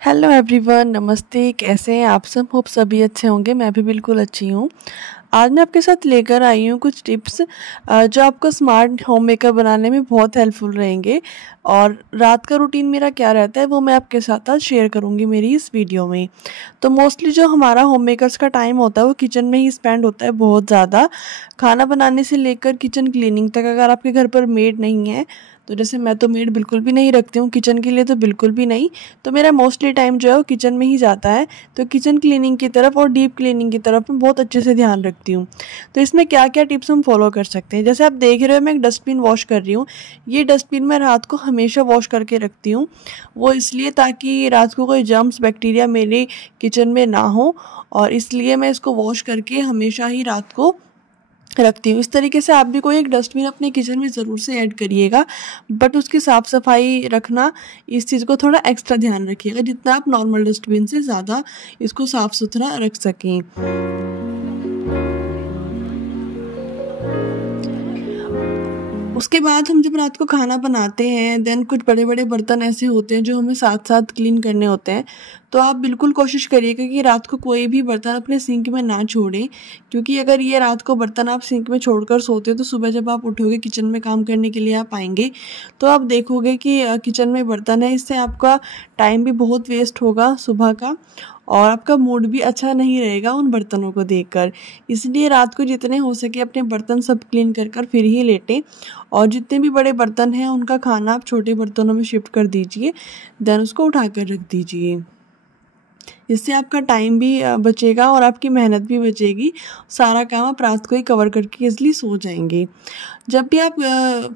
Hello everyone, नमस्ते। कैसे हैं आप सब? होप सभी अच्छे होंगे। मैं भी बिल्कुल अच्छी हूँ। आज मैं आपके साथ लेकर आई हूँ कुछ टिप्स जो आपको स्मार्ट होम मेकर बनाने में बहुत हेल्पफुल रहेंगे। और रात का रूटीन मेरा क्या रहता है वो मैं आपके साथ आज शेयर करूँगी मेरी इस वीडियो में। तो मोस्टली जो हमारा होम मेकर्स का टाइम होता है वो किचन में ही स्पेंड होता है बहुत ज़्यादा। खाना बनाने से लेकर किचन क्लीनिंग तक। अगर आपके घर पर मेड नहीं है, तो जैसे मैं तो मेड बिल्कुल भी नहीं रखती हूँ किचन के लिए, तो बिल्कुल भी नहीं। तो मेरा मोस्टली टाइम जो है वो किचन में ही जाता है। तो किचन क्लीनिंग की तरफ और डीप क्लीनिंग की तरफ मैं बहुत अच्छे से ध्यान रखती हूँ। तो इसमें क्या क्या टिप्स हम फॉलो कर सकते हैं, जैसे आप देख रहे हो मैं एक डस्टबिन वॉश कर रही हूँ। ये डस्टबिन मैं रात को हमेशा वॉश करके रखती हूँ। वो इसलिए ताकि रात को कोई जर्म्स बैक्टीरिया मेरे किचन में ना हो, और इसलिए मैं इसको वॉश करके हमेशा ही रात को रखती हूँ। इस तरीके से आप भी कोई एक डस्टबिन अपने किचन में ज़रूर से ऐड करिएगा, बट उसकी साफ़ सफाई रखना, इस चीज़ को थोड़ा एक्स्ट्रा ध्यान रखिएगा, जितना आप नॉर्मल डस्टबिन से ज़्यादा इसको साफ़ सुथरा रख सकें। उसके बाद हम जब रात को खाना बनाते हैं, देन कुछ बड़े बड़े बर्तन ऐसे होते हैं जो हमें साथ साथ क्लीन करने होते हैं। तो आप बिल्कुल कोशिश करिएगा कि रात को कोई भी बर्तन अपने सिंक में ना छोड़ें, क्योंकि अगर ये रात को बर्तन आप सिंक में छोड़कर सोते हो तो सुबह जब आप उठोगे किचन में काम करने के लिए आप आएंगे, तो आप देखोगे कि किचन में बर्तन है। इससे आपका टाइम भी बहुत वेस्ट होगा सुबह का, और आपका मूड भी अच्छा नहीं रहेगा उन बर्तनों को देखकर। इसलिए रात को जितने हो सके अपने बर्तन सब क्लीन कर कर फिर ही लेटें। और जितने भी बड़े बर्तन हैं उनका खाना आप छोटे बर्तनों में शिफ्ट कर दीजिए, देन उसको उठा कर रख दीजिए। इससे आपका टाइम भी बचेगा और आपकी मेहनत भी बचेगी। सारा काम आप रात को ही कवर करके इजली सो जाएंगे। जब भी आप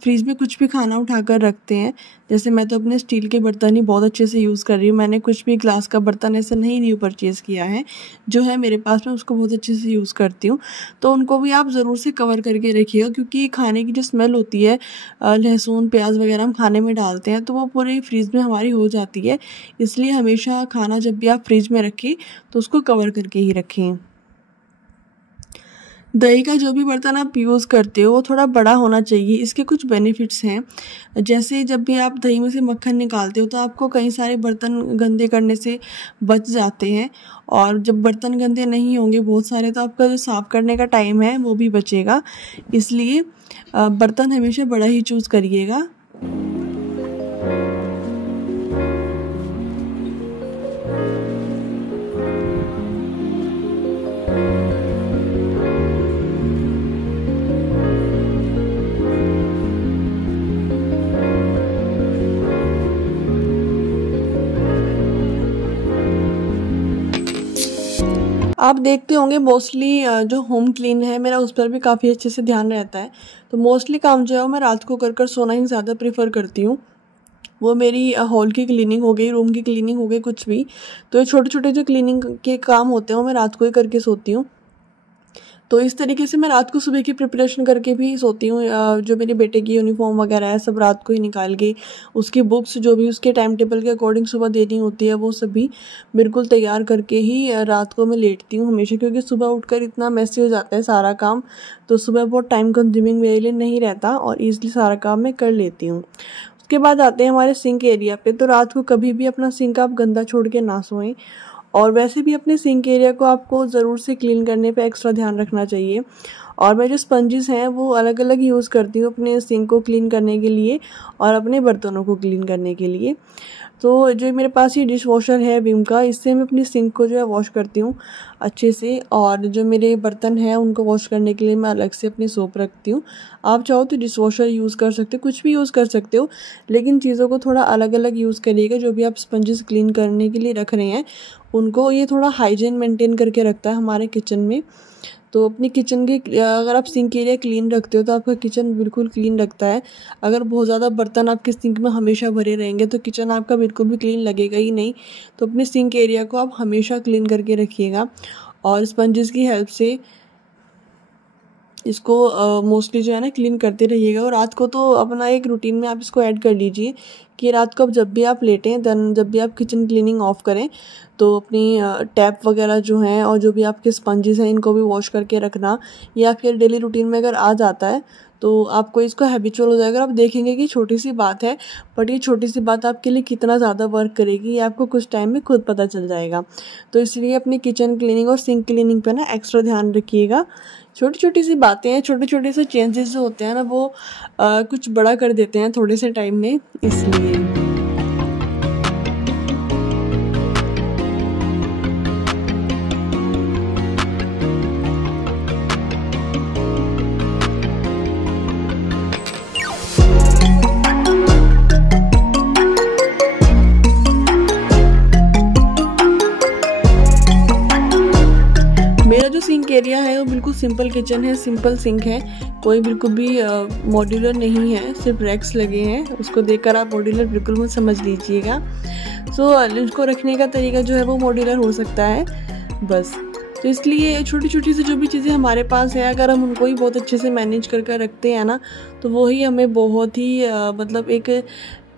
फ्रिज में कुछ भी खाना उठाकर रखते हैं, जैसे मैं तो अपने स्टील के बर्तन ही बहुत अच्छे से यूज़ कर रही हूँ। मैंने कुछ भी ग्लास का बर्तन ऐसा नहीं न्यू परचेज़ किया है, जो है मेरे पास मैं उसको बहुत अच्छे से यूज़ करती हूँ। तो उनको भी आप ज़रूर से कवर करके रखिएगा, क्योंकि खाने की जो स्मेल होती है, लहसुन प्याज वगैरह हम खाने में डालते हैं तो वो पूरे फ्रिज में हमारी हो जाती है। इसलिए हमेशा खाना जब भी आप फ्रिज में रखें तो उसको कवर करके ही रखें। दही का जो भी बर्तन आप यूज़ करते हो वो थोड़ा बड़ा होना चाहिए। इसके कुछ बेनिफिट्स हैं, जैसे जब भी आप दही में से मक्खन निकालते हो तो आपको कई सारे बर्तन गंदे करने से बच जाते हैं। और जब बर्तन गंदे नहीं होंगे बहुत सारे, तो आपका जो साफ़ करने का टाइम है वो भी बचेगा। इसलिए बर्तन हमेशा बड़ा ही चूज़ करिएगा। आप देखते होंगे मोस्टली जो होम क्लीन है मेरा, उस पर भी काफ़ी अच्छे से ध्यान रहता है। तो मोस्टली काम जो है मैं रात को कर कर सोना ही ज़्यादा प्रेफर करती हूँ। वो मेरी हॉल की क्लीनिंग हो गई, रूम की क्लीनिंग हो गई, कुछ भी। तो ये छोटे छोटे जो क्लीनिंग के काम होते हैं वो मैं रात को ही करके सोती हूँ। तो इस तरीके से मैं रात को सुबह की प्रिपरेशन करके भी सोती हूँ। जो मेरे बेटे की यूनिफॉर्म वगैरह है सब रात को ही निकाल के, उसकी बुक्स जो भी उसके टाइम टेबल के अकॉर्डिंग सुबह देनी होती है वो सभी बिल्कुल तैयार करके ही रात को मैं लेटती हूँ हमेशा, क्योंकि सुबह उठकर इतना मैसी हो जाता है सारा काम। तो सुबह बहुत टाइम कंज्यूमिंग मेरे लिए नहीं रहता और ईज़िली सारा काम मैं कर लेती हूँ। उसके बाद आते हैं हमारे सिंक एरिया पे। तो रात को कभी भी अपना सिंक आप गंदा छोड़ के ना सोएं। और वैसे भी अपने सिंक एरिया को आपको ज़रूर से क्लीन करने पे एक्स्ट्रा ध्यान रखना चाहिए। और मैं जो स्पंजेस हैं वो अलग अलग यूज़ करती हूँ अपने सिंक को क्लीन करने के लिए और अपने बर्तनों को क्लीन करने के लिए। तो जो मेरे पास ये डिश वॉशर है विम का, इससे मैं अपनी सिंक को जो है वॉश करती हूँ अच्छे से। और जो मेरे बर्तन हैं उनको वॉश करने के लिए मैं अलग से अपनी सोप रखती हूँ। आप चाहो तो डिश वॉशर यूज़ कर सकते हो, कुछ भी यूज़ कर सकते हो, लेकिन चीज़ों को थोड़ा अलग अलग यूज़ करिएगा। जो भी आप स्पंजेस क्लीन करने के लिए रख रहे हैं उनको, ये थोड़ा हाइजीन मेंटेन करके रखता है हमारे किचन में। तो अपनी किचन के अगर आप सिंक एरिया क्लीन रखते हो तो आपका किचन बिल्कुल क्लीन रखता है। अगर बहुत ज़्यादा बर्तन आपके सिंक में हमेशा भरे रहेंगे तो किचन आपका बिल्कुल भी क्लीन लगेगा ही नहीं। तो अपने सिंक एरिया को आप हमेशा क्लीन करके रखिएगा। और स्पंजेस की हेल्प से इसको मोस्टली जो है ना क्लीन करते रहिएगा। और रात को तो अपना एक रूटीन में आप इसको ऐड कर लीजिए कि रात को अब जब भी आप लेटें देन जब भी आप किचन क्लीनिंग ऑफ करें तो अपनी टैप वगैरह जो हैं और जो भी आपके स्पंजेस हैं इनको भी वॉश करके रखना। ये आपके डेली रूटीन में अगर आ जाता है तो आपको इसको हैबिचुअल हो जाएगा। आप देखेंगे कि छोटी सी बात है, बट ये छोटी सी बात आपके लिए कितना ज़्यादा वर्क करेगी ये आपको कुछ टाइम में खुद पता चल जाएगा। तो इसलिए अपनी किचन क्लीनिंग और सिंक क्लीनिंग पे ना एक्स्ट्रा ध्यान रखिएगा। छोटी छोटी सी बातें हैं, छोटे छोटे से चेंजेस जो होते हैं ना वो कुछ बड़ा कर देते हैं थोड़े से टाइम में, इसलिए। मेरा जो सिंक एरिया है वो बिल्कुल सिंपल किचन है, सिंपल सिंक है, कोई बिल्कुल भी मॉड्यूलर नहीं है, सिर्फ रैक्स लगे हैं। उसको देखकर आप मॉड्यूलर बिल्कुल मत समझ लीजिएगा। सो इसको रखने का तरीका जो है वो मॉड्यूलर हो सकता है बस। तो इसलिए छोटी छोटी सी जो भी चीज़ें हमारे पास है अगर हम उनको ही बहुत अच्छे से मैनेज करके रखते हैं ना तो वही हमें बहुत ही मतलब एक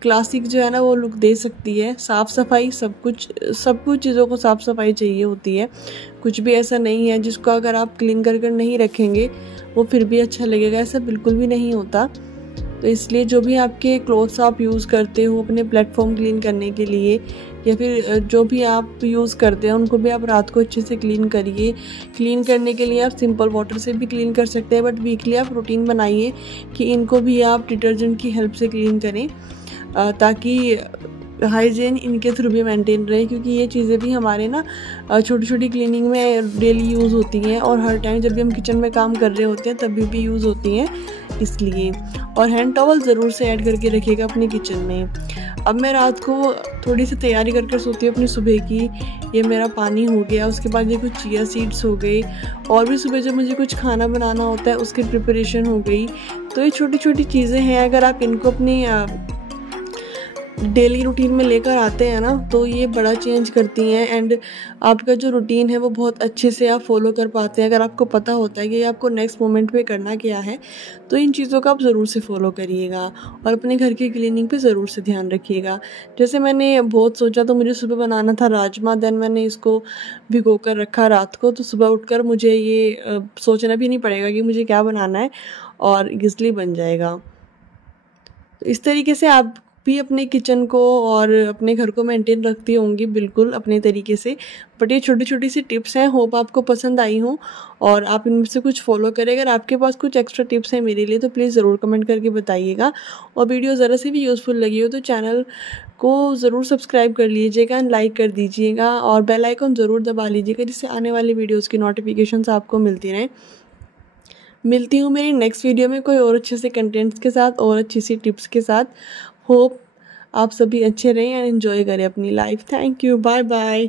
क्लासिक जो है ना वो लुक दे सकती है। साफ़ सफाई सब कुछ चीज़ों को साफ़ सफाई चाहिए होती है। कुछ भी ऐसा नहीं है जिसको अगर आप क्लीन कर नहीं रखेंगे वो फिर भी अच्छा लगेगा, ऐसा बिल्कुल भी नहीं होता। तो इसलिए जो भी आपके क्लोथ्स आप यूज़ करते हो अपने प्लेटफॉर्म क्लीन करने के लिए या फिर जो भी आप यूज़ करते हैं उनको भी आप रात को अच्छे से क्लीन करिए। क्लीन करने के लिए आप सिंपल वाटर से भी क्लीन कर सकते हैं, बट वीकली आप रूटीन बनाइए कि इनको भी आप डिटर्जेंट की हेल्प से क्लीन करें ताकि हाइजीन इनके थ्रू भी मेंटेन रहे, क्योंकि ये चीज़ें भी हमारे ना छोटी छोटी क्लीनिंग में डेली यूज़ होती हैं और हर टाइम जब भी हम किचन में काम कर रहे होते हैं तभी भी यूज़ होती हैं इसलिए। और हैंड टॉवल ज़रूर से ऐड करके रखिएगा अपने किचन में। अब मैं रात को थोड़ी सी तैयारी करके सोती हूँ अपनी सुबह की। ये मेरा पानी हो गया, उसके बाद ये कुछ चिया सीड्स हो गई और भी सुबह जब मुझे कुछ खाना बनाना होता है उसकी प्रिपरेशन हो गई। तो ये छोटी छोटी चीज़ें हैं, अगर आप इनको अपनी डेली रूटीन में लेकर आते हैं ना तो ये बड़ा चेंज करती हैं एंड आपका जो रूटीन है वो बहुत अच्छे से आप फॉलो कर पाते हैं। अगर आपको पता होता है कि आपको नेक्स्ट मोमेंट पे करना क्या है तो इन चीज़ों का आप ज़रूर से फॉलो करिएगा और अपने घर की क्लीनिंग पे ज़रूर से ध्यान रखिएगा। जैसे मैंने बहुत सोचा तो मुझे सुबह बनाना था राजमा, देन मैंने इसको भिगो कर रखा रात को, तो सुबह उठकर मुझे ये सोचना भी नहीं पड़ेगा कि मुझे क्या बनाना है और ईज़िली बन जाएगा। तो इस तरीके से आप भी अपने किचन को और अपने घर को मेंटेन रखती होंगी बिल्कुल अपने तरीके से। बट ये छोटी छोटी सी टिप्स हैं, होप आपको पसंद आई हों और आप इनमें से कुछ फॉलो करें। अगर आपके पास कुछ एक्स्ट्रा टिप्स हैं मेरे लिए तो प्लीज़ ज़रूर कमेंट करके बताइएगा। और वीडियो ज़रा से भी यूज़फुल लगी हो तो चैनल को ज़रूर सब्सक्राइब कर लीजिएगा एंड लाइक कर दीजिएगा और बेल आइकन ज़रूर दबा लीजिएगा जिससे आने वाली वीडियोज़ की नोटिफिकेशंस आपको मिलती रहें। मिलती हूँ मेरी नेक्स्ट वीडियो में कोई और अच्छे से कंटेंट्स के साथ और अच्छी सी टिप्स के साथ। होप आप सभी अच्छे रहें एंड एंजॉय करें अपनी life. Thank you, bye bye.